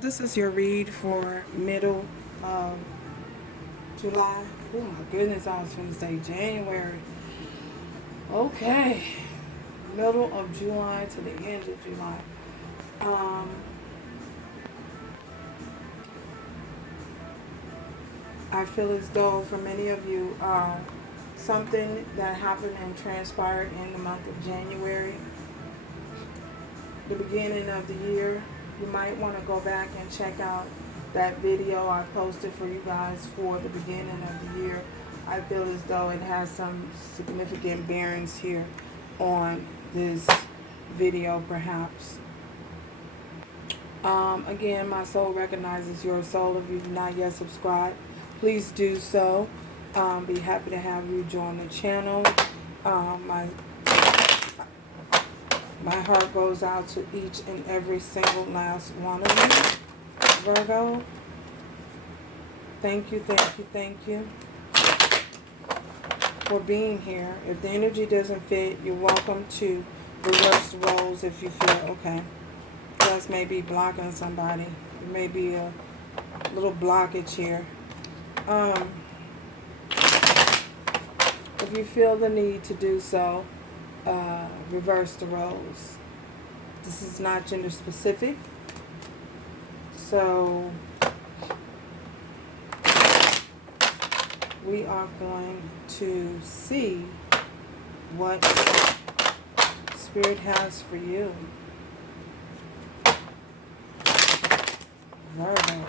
This is your read for middle of July. Oh my goodness, I was going to say January. Okay, middle of July to the end of July. Um, I feel as though for many of you, something that happened and transpired in the month of January, the beginning of the year, you might want to go back and check out that video I posted for you guys for the beginning of the year. I feel as though it has some significant bearings here on this video perhaps. Again, my soul recognizes your soul. If you've not yet subscribed, please do so. Be happy to have you join the channel. My heart goes out to each and every single last one of you. Virgo, thank you, thank you, thank you for being here. If the energy doesn't fit, you're welcome to reverse the roles if you feel okay. Just may be blocking somebody. There may be a little blockage here. If you feel the need to do so, reverse the roles. This is not gender specific. So we are going to see what Spirit has for you. Virgo.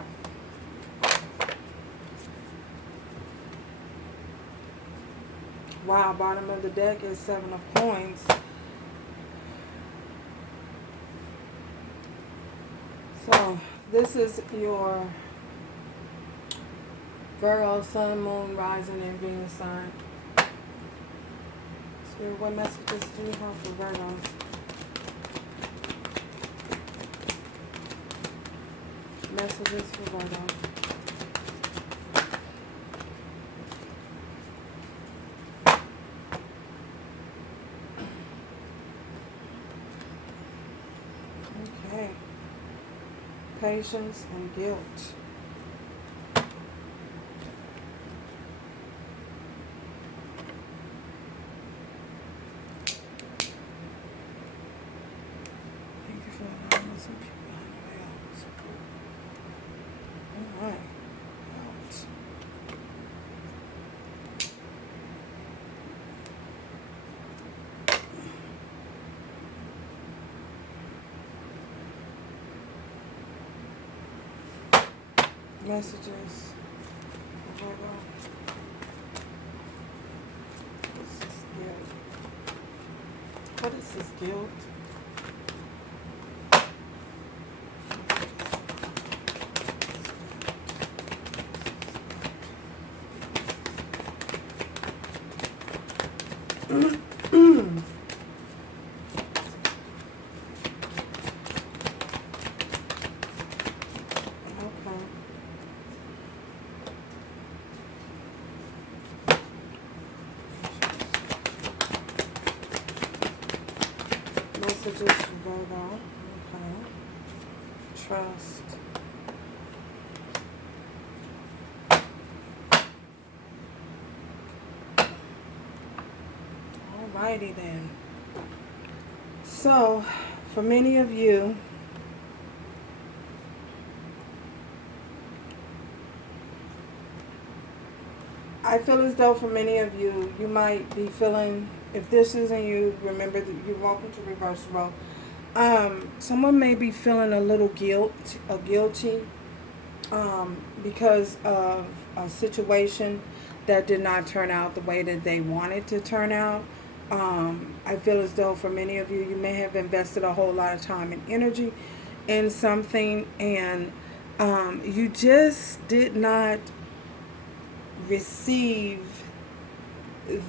Wow, bottom of the deck is 7 of coins. So this is your Virgo, Sun, Moon, Rising, and Venus sign. Spirit, what messages do you have for Virgos? Messages for Virgo. Okay. Patience and guilt. Thank you for allowing some people on the way out. Alright. Out. Messages. Virgo. This is guilt. What is this guilt? Messages for Virgo. Okay. Trust. Alrighty then. So, for many of you, I feel as though for many of you, you might be feeling, if this isn't you, remember that you're welcome to reverse the role. Someone may be feeling a little guilty because of a situation that did not turn out the way that they wanted to turn out. I feel as though for many of you, you may have invested a whole lot of time and energy in something, and you just did not receive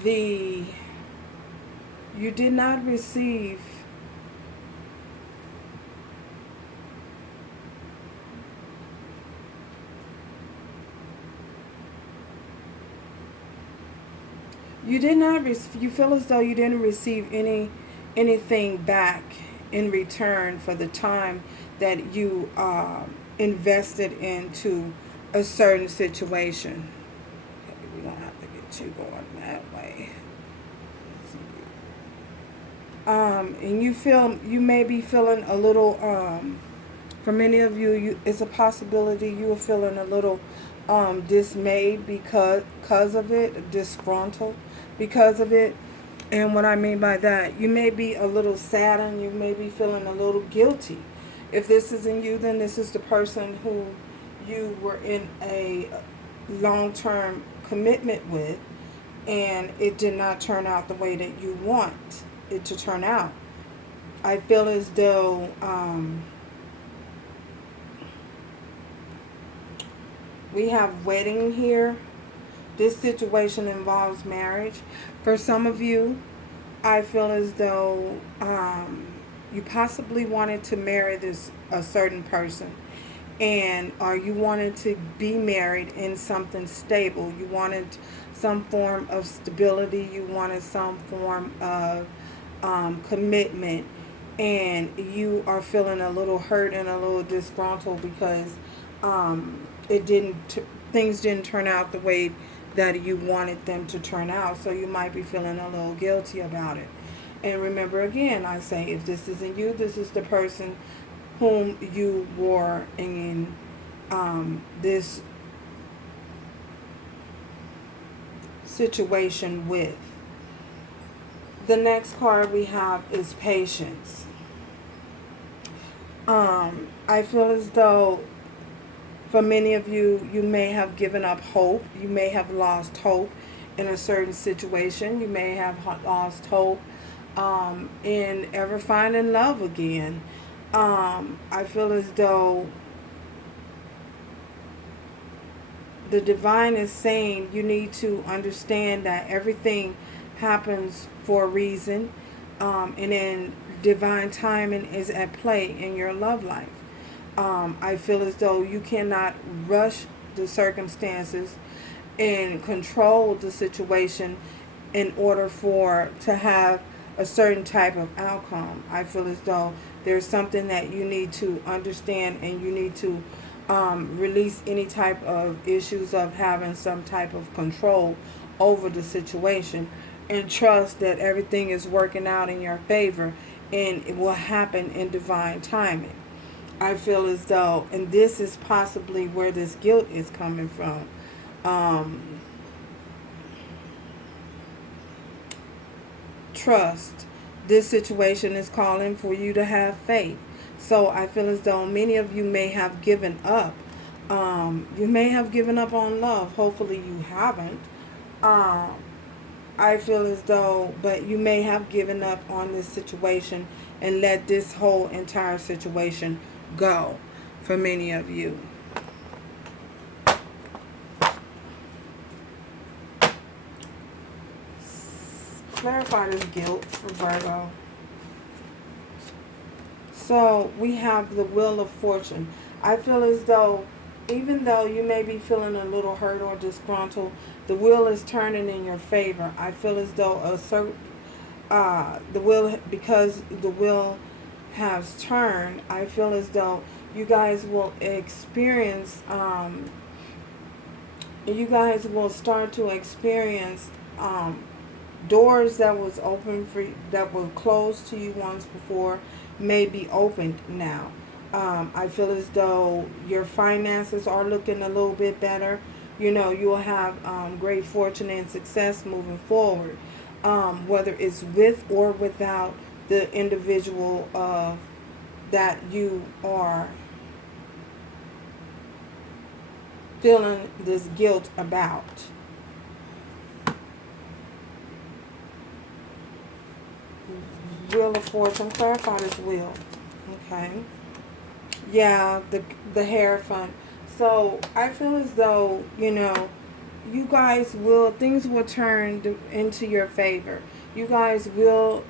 the, you did not receive you did not you feel as though you didn't receive anything back in return for the time that you invested into a certain situation. Okay, we don't have to get you going that way. And you may be feeling a little, for many of you, it's a possibility you are feeling a little dismayed because of it, disgruntled because of it. And what I mean by that, you may be a little saddened, you may be feeling a little guilty. If this isn't you, then this is the person who you were in a long-term commitment with, and it did not turn out the way that you want it to turn out. I feel as though we have wedding here. This situation involves marriage. For some of you, I feel as though you possibly wanted to marry a certain person, and or you wanted to be married in something stable. You wanted some form of stability. You wanted some form of commitment, and you are feeling a little hurt and a little disgruntled because things didn't turn out the way that you wanted them to turn out. So you might be feeling a little guilty about it. And remember, again, I say, if this isn't you, this is the person whom you were in this situation with. The next card we have is patience. I feel as though for many of you, you may have given up hope. You may have lost hope in a certain situation. You may have lost hope in ever finding love again. I feel as though the divine is saying you need to understand that everything happens for a reason, and then divine timing is at play in your love life. I feel as though you cannot rush the circumstances and control the situation in order to have a certain type of outcome. I feel as though there's something that you need to understand, and you need to release any type of issues of having some type of control over the situation, and trust that everything is working out in your favor and it will happen in divine timing. I feel as though, and this is possibly where this guilt is coming from. Trust. This situation is calling for you to have faith. So I feel as though many of you may have given up. You may have given up on love. Hopefully you haven't. I feel as though, but you may have given up on this situation and let this whole entire situation go for many of you. Clarify this guilt for Virgo. So we have the Wheel of Fortune. I feel as though, even though you may be feeling a little hurt or disgruntled, the wheel is turning in your favor. I feel as though because the wheel has turned, I feel as though you guys will experience, you guys will start to experience doors that was open for you, that were closed to you once before, may be opened now. I feel as though your finances are looking a little bit better. You know, you will have great fortune and success moving forward, whether it's with or without the individual that you are feeling this guilt about. Wheel of Fortune. Clarify this wheel. Okay. Yeah, the Hierophant. So I feel as though, you know, things will turn into your favor. You guys will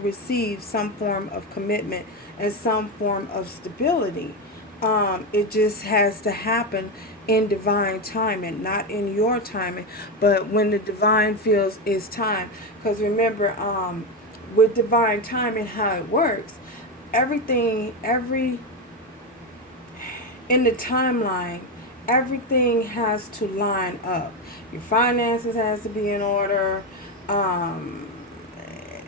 receive some form of commitment and some form of stability. It just has to happen in divine timing, not in your timing, but when the divine feels it's time. Because remember, with divine timing, how it works, every in the timeline, everything has to line up. Your finances has to be in order. Um,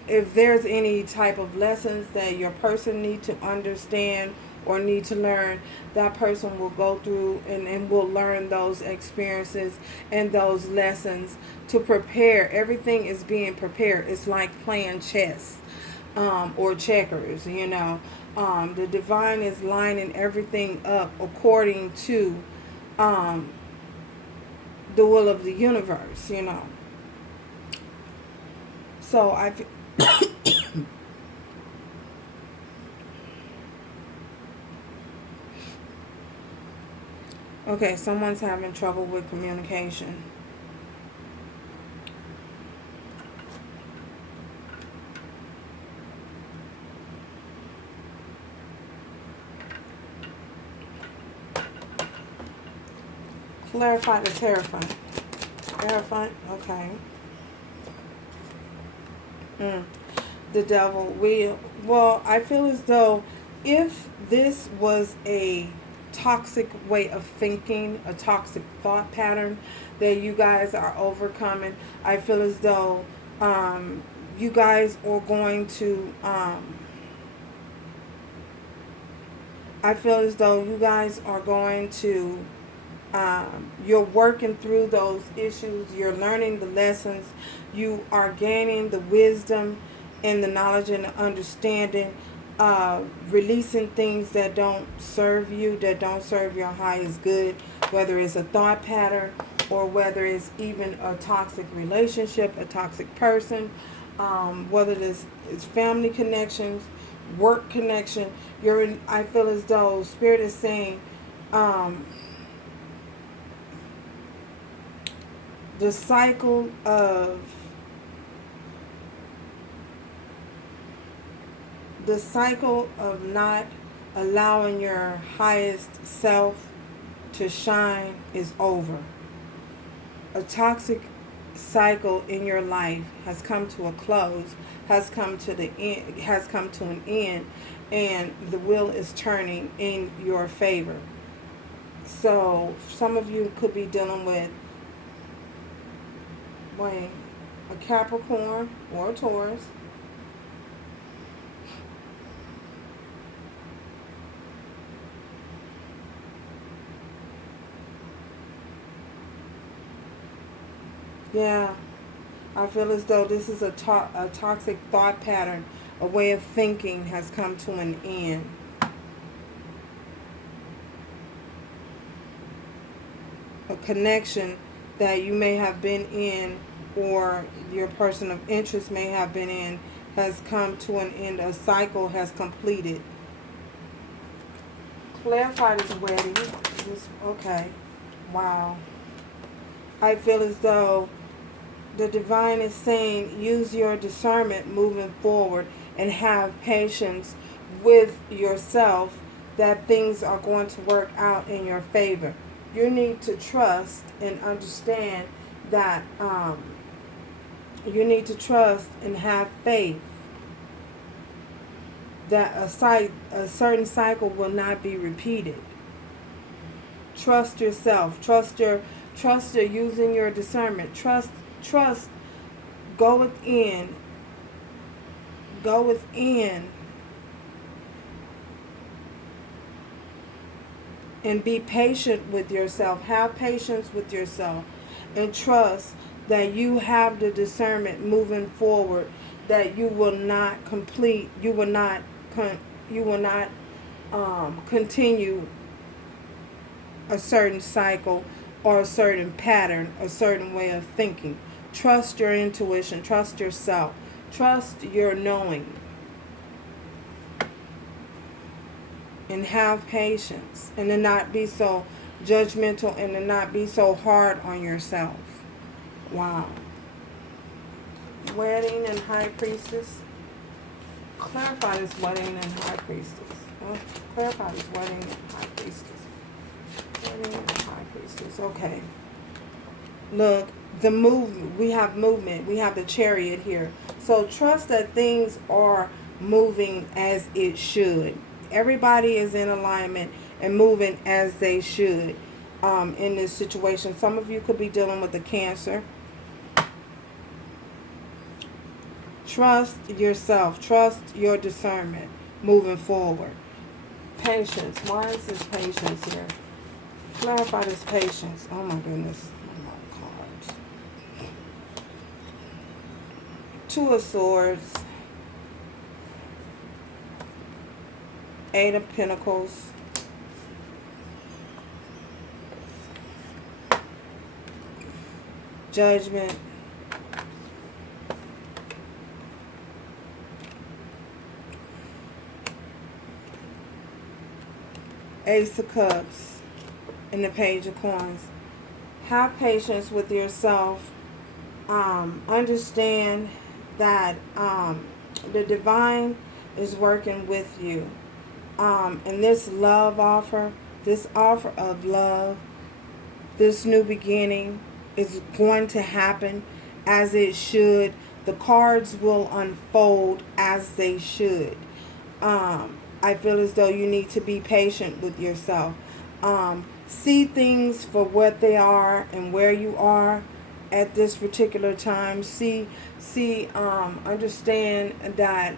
if there's any type of lessons that your person need to understand or need to learn, that person will go through and will learn those experiences and those lessons to prepare. Everything is being prepared. It's like playing chess, or checkers, you know. The divine is lining everything up according to um, the will of the universe, you know. So okay, someone's having trouble with communication. Clarify the Hierophant. Hierophant, okay. Mm. The devil. Well, I feel as though if this was a toxic way of thinking, a toxic thought pattern that you guys are overcoming, I feel as though you guys are going to I feel as though you guys are going to you're working through those issues. You're learning the lessons. You are gaining the wisdom and the knowledge and the understanding. Releasing things that don't serve you, that don't serve your highest good, whether it's a thought pattern or whether it's even a toxic relationship, a toxic person, whether it's family connections, work connection. I feel as though Spirit is saying, the cycle of not allowing your highest self to shine is over. A toxic cycle in your life has come to a close, has come to an end, and the wheel is turning in your favor. So some of you could be dealing with a Capricorn or a Taurus. Yeah, I feel as though this is a toxic thought pattern, a way of thinking has come to an end. A connection that you may have been in or your person of interest may have been in has come to an end. A cycle has completed. Clarify this wedding. Okay. Wow. I feel as though the divine is saying use your discernment moving forward and have patience with yourself that things are going to work out in your favor. You need to trust and understand that you need to trust and have faith that a certain cycle will not be repeated. Trust yourself. Trust your using your discernment. Trust. Go within. And be patient with yourself. Have patience with yourself. And trust that you have the discernment moving forward, that you will not continue a certain cycle or a certain pattern, a certain way of thinking. Trust your intuition. Trust yourself. Trust your knowing. And have patience. And to not be so judgmental and to not be so hard on yourself. Wow. Wedding and High Priestess. Clarify this wedding and High Priestess. Clarify this wedding and High Priestess. Wedding and High Priestess. Okay. Look, the movement. We have movement. We have the Chariot here. So trust that things are moving as it should. Everybody is in alignment. and moving as they should in this situation. Some of you could be dealing with a Cancer. Trust yourself. Trust your discernment moving forward. Patience. Why is this patience here? Clarify this patience. Oh my goodness. Oh my cards. Two of Swords. Eight of Pentacles. Judgment. Ace of Cups and the Page of Coins. Have patience with yourself. Understand that the divine is working with you. And this love offer, this offer of love, this new beginning is going to happen as it should. The cards will unfold as they should. I feel as though you need to be patient with yourself. See things for what they are and where you are at this particular time. Understand that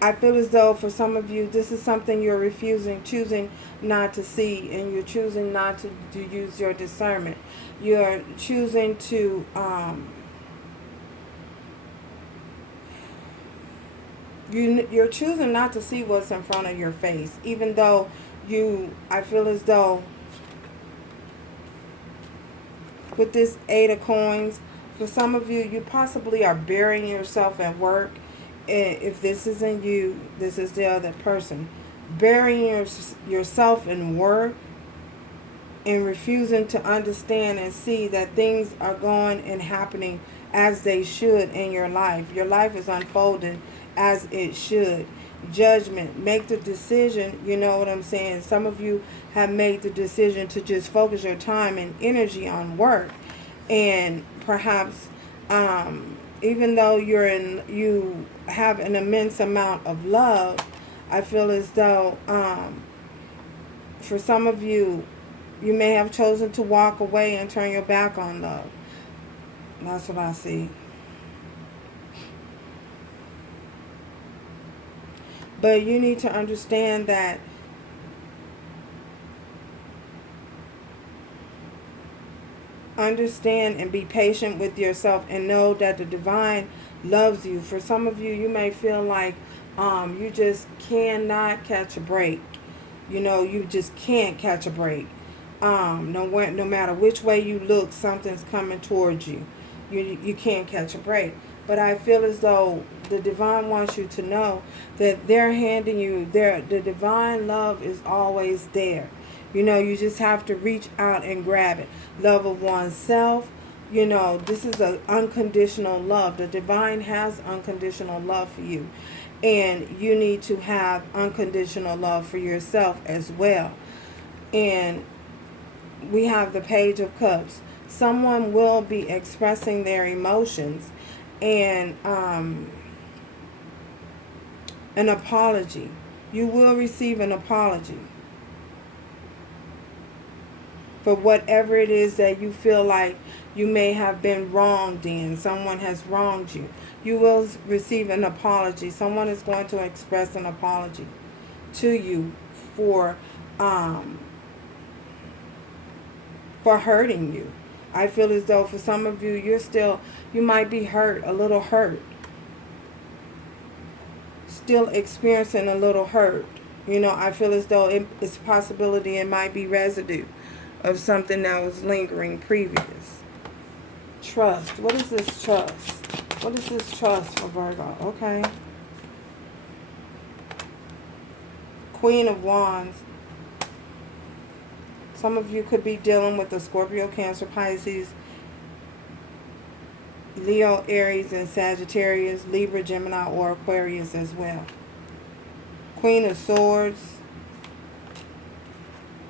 I feel as though for some of you, this is something you're choosing not to see, and you're choosing not to use your discernment. You're choosing to you're choosing not to see what's in front of your face, even though I feel as though with this Eight of Coins, for some of you, you possibly are burying yourself at work. If this isn't you, this is the other person. Burying yourself in work and refusing to understand and see that things are going and happening as they should in your life. Your life is unfolding as it should. Judgment. Make the decision, you know what I'm saying? Some of you have made the decision to just focus your time and energy on work. And perhaps even though you have an immense amount of love, I feel as though for some of you, you may have chosen to walk away and turn your back on love. That's what I see. But you need to understand that understand and be patient with yourself, and know that the divine loves you. For some of you, you may feel like you just cannot catch a break. You know, you just can't catch a break. No matter which way you look, something's coming towards you. You can't catch a break. But I feel as though the divine wants you to know that they're handing you the divine love is always there. You know, you just have to reach out and grab it. Love of oneself. You know, this is an unconditional love. The divine has unconditional love for you. And you need to have unconditional love for yourself as well. And we have the Page of Cups. Someone will be expressing their emotions and an apology. You will receive an apology for whatever it is that you feel like you may have been wronged in. Someone has wronged you. You will receive an apology. Someone is going to express an apology to you for hurting you. I feel as though for some of you, you might be hurt, a little hurt. Still experiencing a little hurt. You know, I feel as though it's a possibility it might be residue of something that was lingering previous. Trust. What is this trust? What is this trust for Virgo? Okay. Queen of Wands. Some of you could be dealing with a Scorpio, Cancer, Pisces, Leo, Aries, and Sagittarius, Libra, Gemini, or Aquarius as well. Queen of Swords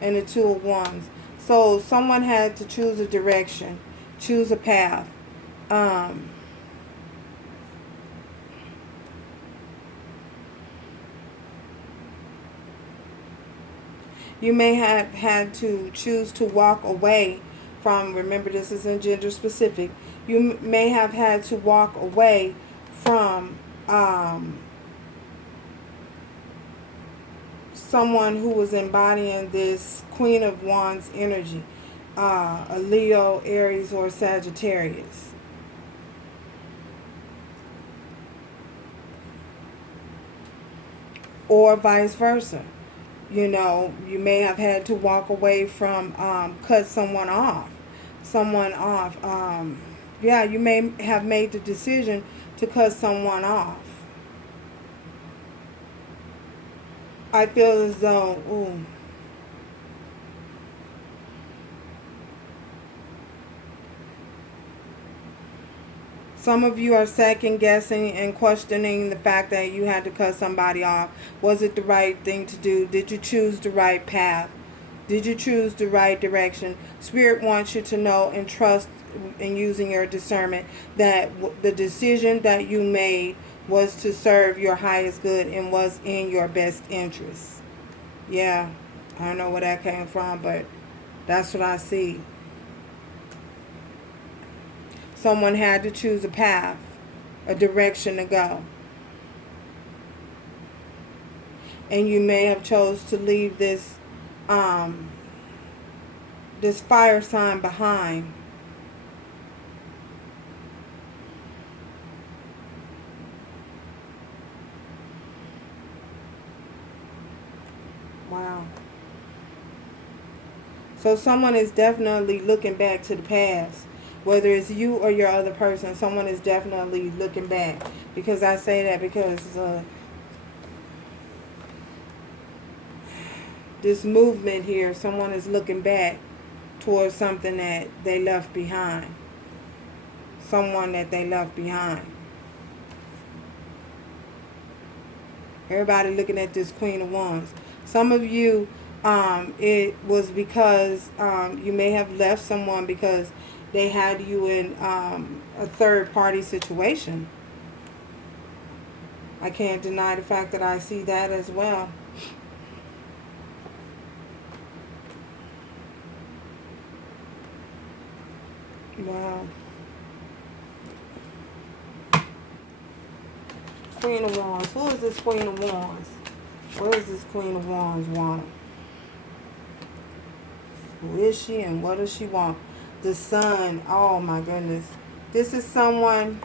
and the Two of Wands. So someone had to choose a direction, choose a path. You may have had to choose to walk away from, remember this isn't gender specific, you may have had to walk away from someone who was embodying this Queen of Wands energy, a Leo, Aries, or Sagittarius. Or vice versa. You know, you may have had to walk away from, cut someone off. Yeah, you may have made the decision to cut someone off. I feel as though, ooh, some of you are second guessing and questioning the fact that you had to cut somebody off. Was it the right thing to do? Did you choose the right path? Did you choose the right direction? Spirit wants you to know and trust in using your discernment that the decision that you made was to serve your highest good and was in your best interest. Yeah, I don't know where that came from, but that's what I see. Someone had to choose a path, a direction to go. And you may have chose to leave this fire sign behind. Wow. So someone is definitely looking back to the past. Whether it's you or your other person, someone is definitely looking back. Because I say that because this movement here, someone is looking back towards something that they left behind. Someone that they left behind. Everybody looking at this Queen of Wands. Some of you, it was because you may have left someone because they had you in a third-party situation. I can't deny the fact that I see that as well. Wow. Queen of Wands. Who is this Queen of Wands? What does this Queen of Wands want? Who is she and what does she want? The Sun. Oh my goodness. This is someone,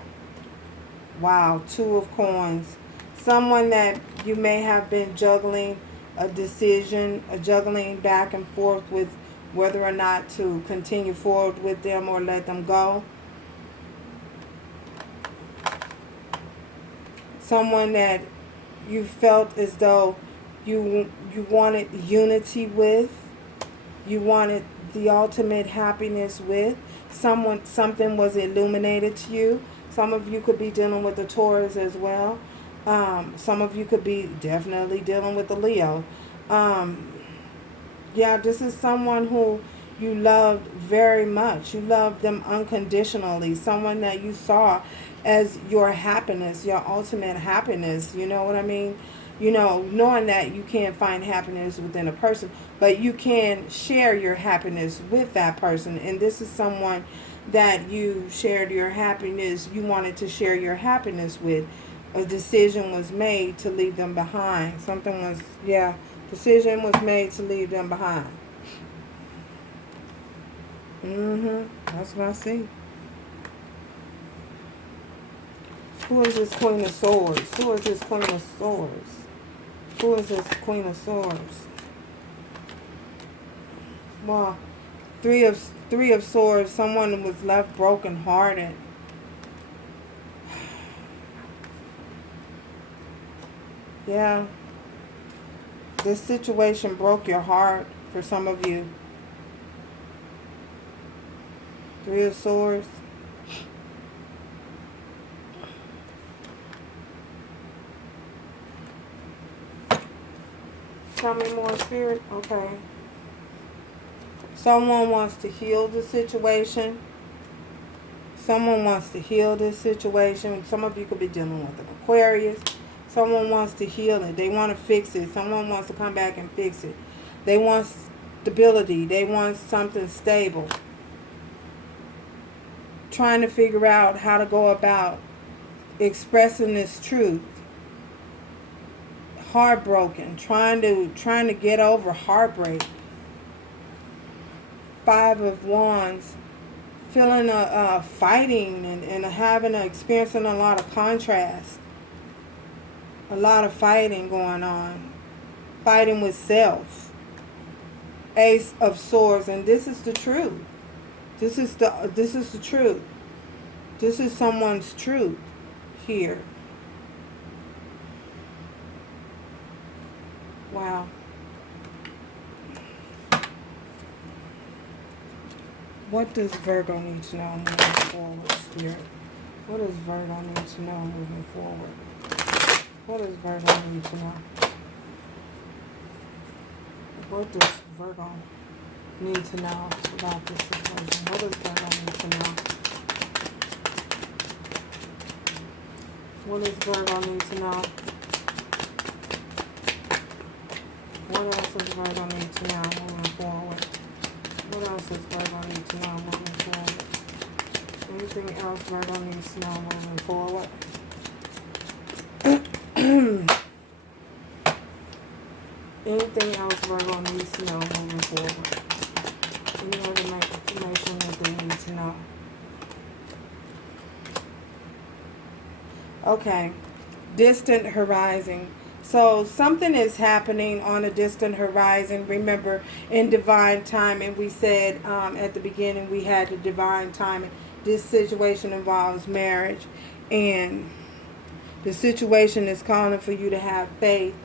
wow, Two of Coins. Someone that you may have been juggling a decision, juggling back and forth with whether or not to continue forward with them or let them go. Someone that you felt as though you wanted unity with. You wanted the ultimate happiness with. Something was illuminated to you. Some of you could be dealing with the Taurus as well. Some of you could be definitely dealing with the Leo. Yeah, this is someone who you loved very much. You loved them unconditionally. Someone that you saw as your happiness, your ultimate happiness. You know what I mean? You know, knowing that you can't find happiness within a person, but you can share your happiness with that person. And this is someone that you shared your happiness, you wanted to share your happiness with. A decision was made to leave them behind. Decision was made to leave them behind. That's what I see. Who is this Queen of Swords? Who is this Queen of Swords? Who is this Queen of Swords? Well, Three of Swords. Someone was left brokenhearted. Yeah. This situation broke your heart for some of you. Three of Swords. Tell me more, Spirit. Okay. Someone wants to heal the situation. Someone wants to heal this situation. Some of you could be dealing with an Aquarius. Someone wants to heal it. They want to fix it. Someone wants to come back and fix it. They want stability. They want something stable. Trying to figure out how to go about expressing this truth. Heartbroken. Trying to get over heartbreak. 5 of Wands. Feeling fighting and experiencing a lot of contrast. A lot of fighting going on. Fighting with self. Ace of Swords, and this is the truth. This is the truth. This is someone's truth here. Wow. What does Virgo need to know moving forward, Spirit? What does Virgo need to know moving forward? What does Virgo need to know? What does Virgo need to know about this situation? What does Virgo need to know? What does Virgo need to know? What else does Virgo need to know moving forward? What else does Virgo need to know moving forward? Anything else Virgo needs to know moving forward? Anything else Virgo needs to know moving forward? Any other information that they need to know? Okay. Distant horizon. So something is happening on a distant horizon. Remember, in divine timing, we said at the beginning we had the divine timing. This situation involves marriage, and the situation is calling for you to have faith,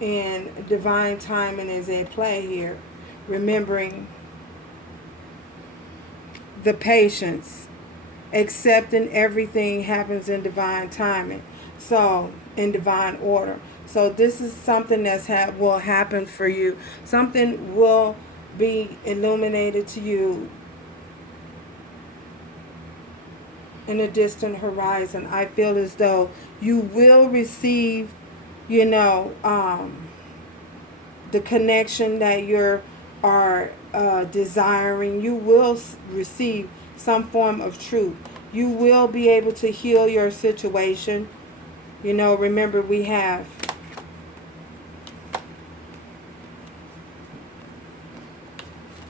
and divine timing is at play here. Remembering the patience, accepting everything happens in divine timing. So, in divine order. So this is something will happen for you. Something will be illuminated to you in a distant horizon. I feel as though you will receive, the connection that you are desiring. You will receive some form of truth. You will be able to heal your situation. Remember, we have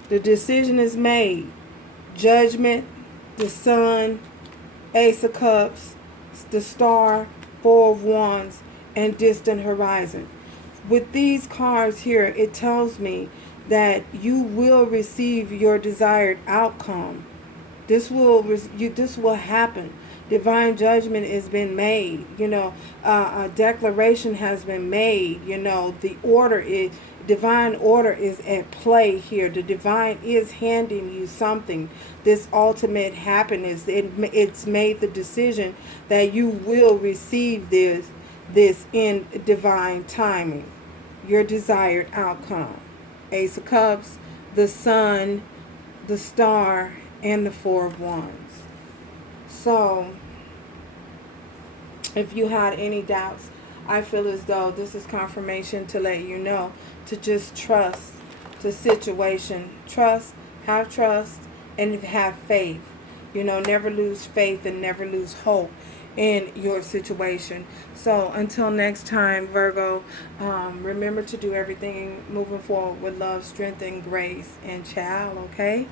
the decision is made. Judgment, the Sun, Ace of Cups, the Star, 4 of Wands, and distant horizon. With these cards here, it tells me that you will receive your desired outcome. This will happen. Divine judgment has been made. A declaration has been made. Divine order is at play here. The divine is handing you something. This ultimate happiness. It's made the decision that you will receive this in divine timing. Your desired outcome. Ace of Cups, the Sun, the Star, and the 4 of Wands. So, if you had any doubts, I feel as though this is confirmation to let you know to just trust the situation. Trust, and have faith. Never lose faith and never lose hope in your situation. So, until next time, Virgo, remember to do everything moving forward with love, strength, and grace. And ciao, okay?